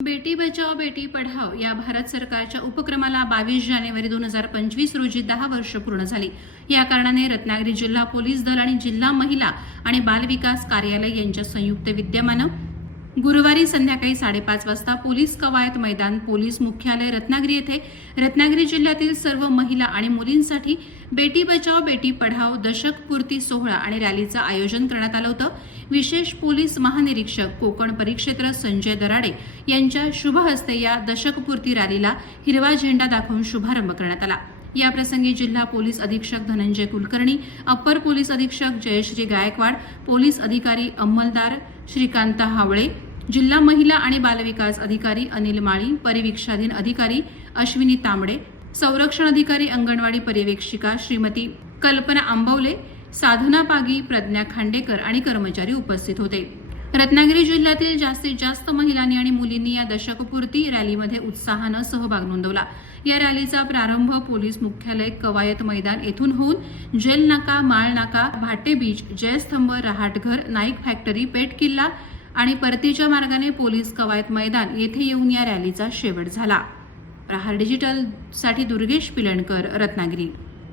बेटी बचाओ बेटी पढाओ या भारत सरकारच्या उपक्रमाला बावीस जानेवारी दोन हजार पंचवीस रोजी दहा वर्ष पूर्ण झाली. या कारणाने रत्नागिरी जिल्हा पोलीस दल आणि जिल्हा महिला आणि बालविकास कार्यालय यांच्या संयुक्त विद्यमानं गुरुवारी संध्याकाळी साडेपाच वाजता पोलीस कवायत मैदान पोलीस मुख्यालय रत्नागिरी येथे रत्नागिरी जिल्ह्यातील सर्व महिला आणि मुलींसाठी बेटी बचाव बेटी पढाव दशक पूर्ती सोहळा आणि रॅलीचं आयोजन करण्यात आलं होतं. विशेष पोलीस महानिरीक्षक कोकण परिक्षेत्र संजय दराडे यांच्या शुभ हस्ते या दशकपूर्ती रॅलीला हिरवा झेंडा दाखवून शुभारंभ करण्यात आला. याप्रसंगी जिल्हा पोलीस अधीक्षक धनंजय कुलकर्णी अप्पर पोलीस अधीक्षक जयश्री गायकवाड पोलीस अधिकारी अंमलदार श्रीकांत हावळे जिल्हा महिला आणि बालविकास अधिकारी अनिल माळी परिवीक्षाधीन अधिकारी अश्विनी तांबडे संरक्षण अधिकारी अंगणवाडी पर्यवेक्षिका श्रीमती कल्पना आंबवले साधना पागी प्रज्ञा खांडेकर आणि कर्मचारी उपस्थित होते. रत्नागिरी जिल्ह्यातील जास्तीत जास्त महिलांनी आणि मुलींनी या दशकपूर्ती रॅलीमध्ये उत्साहानं सहभाग नोंदवला. या रॅलीचा प्रारंभ पोलीस मुख्यालय कवायत मैदान येथून होऊन jail Naka Mal Naka Bhate beach Jaystambh Rahatghar Naik factory Pet Killa आणि परतीच्या मार्गाने पोलीस कवायत मैदान येथे येऊन या रॅलीचा शेवट झाला. प्रहार डिजिटलसाठी दुर्गेश पिलणकर रत्नागिरी.